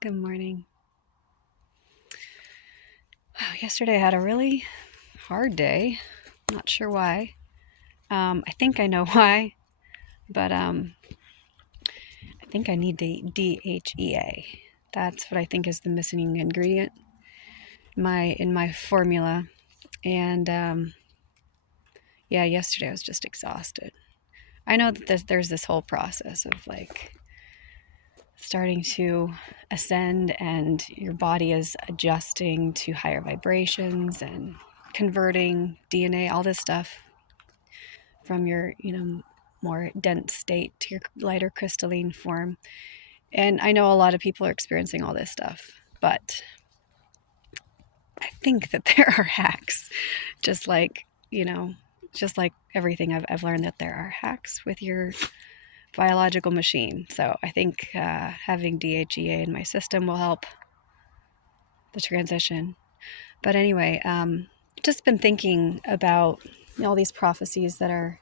Good morning. Wow, yesterday I had a really hard day. Not sure why. I think I know why, but I think I need the DHEA. That's what I think is the missing ingredient in my formula. And yeah, yesterday I was just exhausted. I know that there's this whole process of like starting to ascend, and your body is adjusting to higher vibrations and converting DNA, all this stuff from your, more dense state to your lighter crystalline form. And I know a lot of people are experiencing all this stuff, but I think that there are hacks, just like, just like everything I've learned that there are hacks with your biological machine. So I think having DHEA in my system will help the transition. But anyway, just been thinking about all these prophecies that are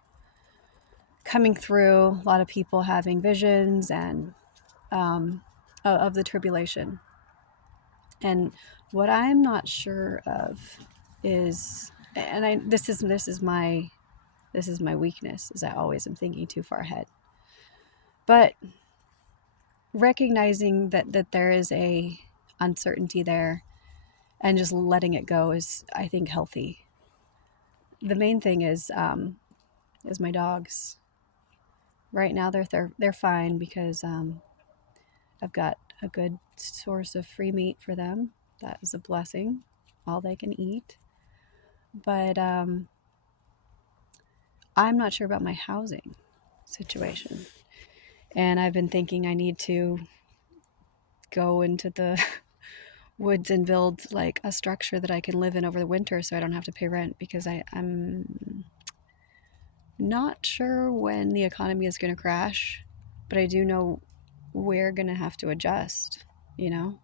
coming through, a lot of people having visions and of the tribulation. And what I'm not sure of is, and I this is my weakness, is I always am thinking too far ahead. But recognizing that there is a uncertainty there and just letting it go is, I think, healthy. The main thing is my dogs. Right now they're fine because I've got a good source of free meat for them. That is a blessing, all they can eat. But I'm not sure about my housing situation. And I've been thinking I need to go into the woods and build like a structure that I can live in over the winter so I don't have to pay rent, because I'm not sure when the economy is going to crash, but I do know we're going to have to adjust, you know?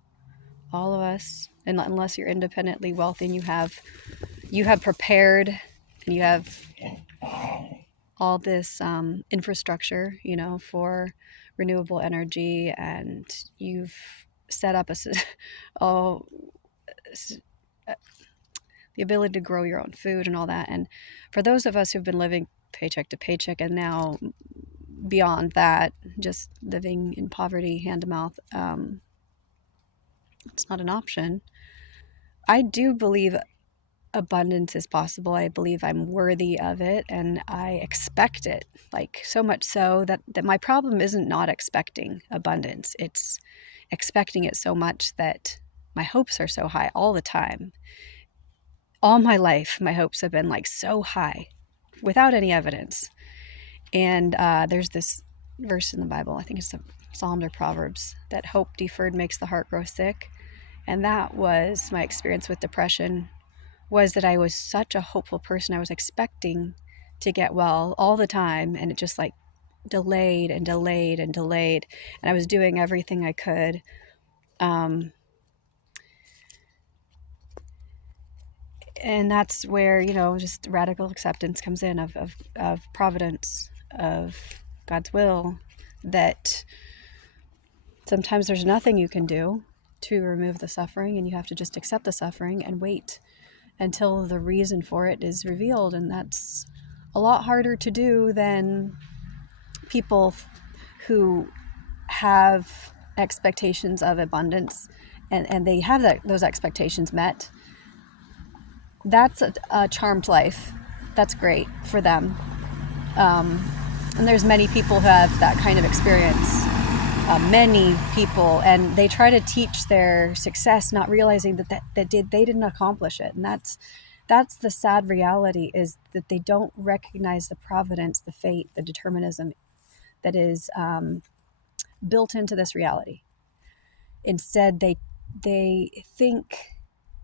All of us, and unless you're independently wealthy and you have prepared and you have all this infrastructure, for renewable energy, and you've set up all the ability to grow your own food and all that. And for those of us who've been living paycheck to paycheck and now beyond that, just living in poverty, hand to mouth, it's not an option. I do believe abundance is possible. I believe I'm worthy of it, and I expect it, like so much so that my problem isn't not expecting abundance. It's expecting it so much that my hopes are so high all the time. All my life, my hopes have been like so high without any evidence. And there's this verse in the Bible, I think it's the Psalms or Proverbs, that hope deferred makes the heart grow sick. And that was my experience with depression, was that I was such a hopeful person. I was expecting to get well all the time, and it just like delayed and delayed and delayed. And I was doing everything I could. And that's where, just radical acceptance comes in of providence, of God's will, that sometimes there's nothing you can do to remove the suffering, and you have to just accept the suffering and wait until the reason for it is revealed. And that's a lot harder to do than people who have expectations of abundance, and they have those expectations met. That's a charmed life. That's great for them. And there's many people who have that kind of experience. Many people, and they try to teach their success, not realizing that they didn't accomplish it. And that's the sad reality, is that they don't recognize the providence, the fate, the determinism that is built into this reality. Instead, they think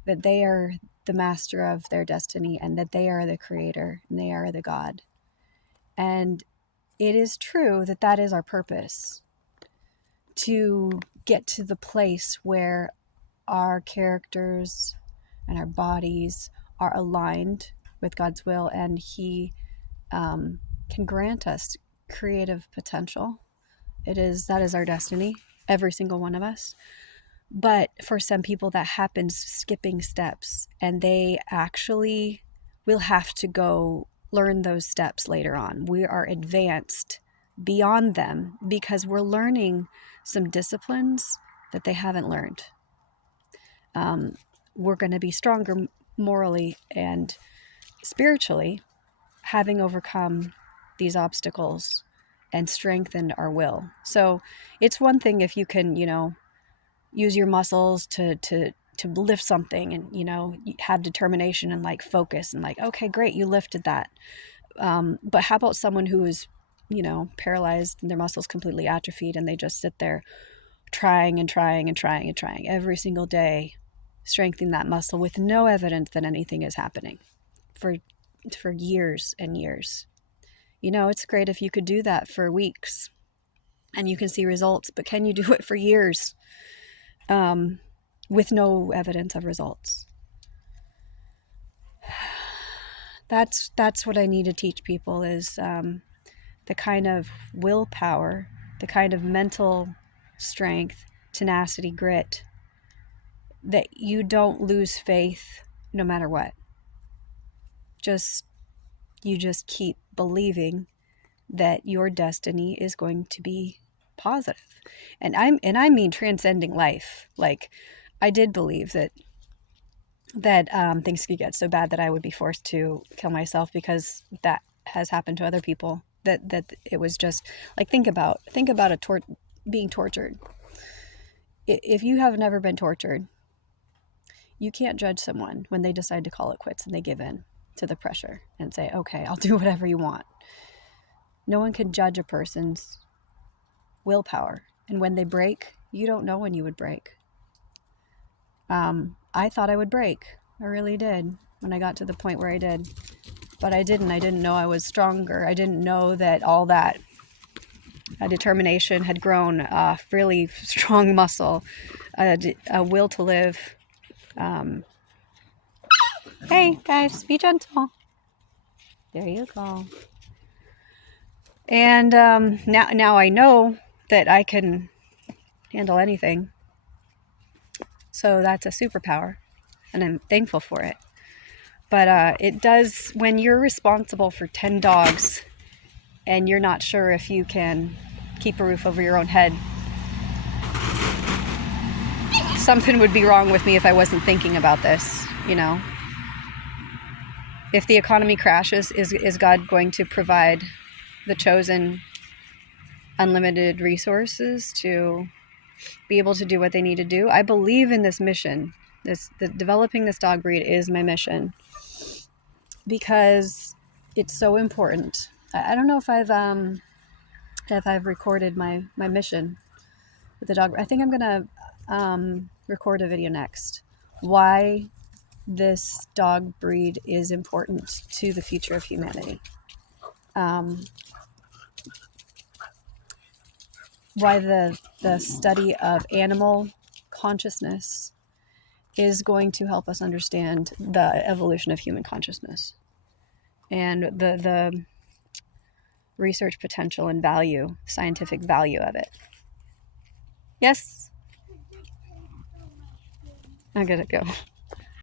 that they are the master of their destiny, and that they are the creator and they are the God. And it is true that is our purpose, to get to the place where our characters and our bodies are aligned with God's will, and He can grant us creative potential. That is our destiny, every single one of us. But for some people, that happens skipping steps, and they actually will have to go learn those steps later on. We are advanced beyond them because we're learning some disciplines that they haven't learned. We're going to be stronger morally and spiritually, having overcome these obstacles and strengthened our will. So it's one thing if you can, use your muscles to lift something, and have determination and like focus and like, okay, great, you lifted that. But how about someone who is paralyzed and their muscles completely atrophied, and they just sit there trying and trying and trying and trying every single day, strengthening that muscle with no evidence that anything is happening for years and years. It's great if you could do that for weeks and you can see results, but can you do it for years with no evidence of results? That's what I need to teach people, is the kind of willpower, the kind of mental strength, tenacity, grit, that you don't lose faith no matter what. You just keep believing that your destiny is going to be positive. And I mean transcending life. Like, I did believe that things could get so bad that I would be forced to kill myself, because that has happened to other people. That it was just like, think about being tortured. If you have never been tortured, you can't judge someone when they decide to call it quits and they give in to the pressure and say, okay, I'll do whatever you want. No one can judge a person's willpower. And when they break, you don't know when you would break. I thought I would break. I really did, when I got to the point where I did. But I didn't. I didn't know I was stronger. I didn't know that all that determination had grown a really strong muscle, a will to live. Hey, guys, be gentle. There you go. And now I know that I can handle anything. So that's a superpower, and I'm thankful for it. But it does, when you're responsible for 10 dogs and you're not sure if you can keep a roof over your own head, something would be wrong with me if I wasn't thinking about this, If the economy crashes, is God going to provide the chosen unlimited resources to be able to do what they need to do? I believe in this mission. Developing this dog breed is my mission, because it's so important. I don't know if I've recorded my mission with the dog. I think I'm gonna record a video next. Why this dog breed is important to the future of humanity. Why the study of animal consciousness is going to help us understand the evolution of human consciousness, and the research potential and value, scientific value of it. Yes? I gotta go.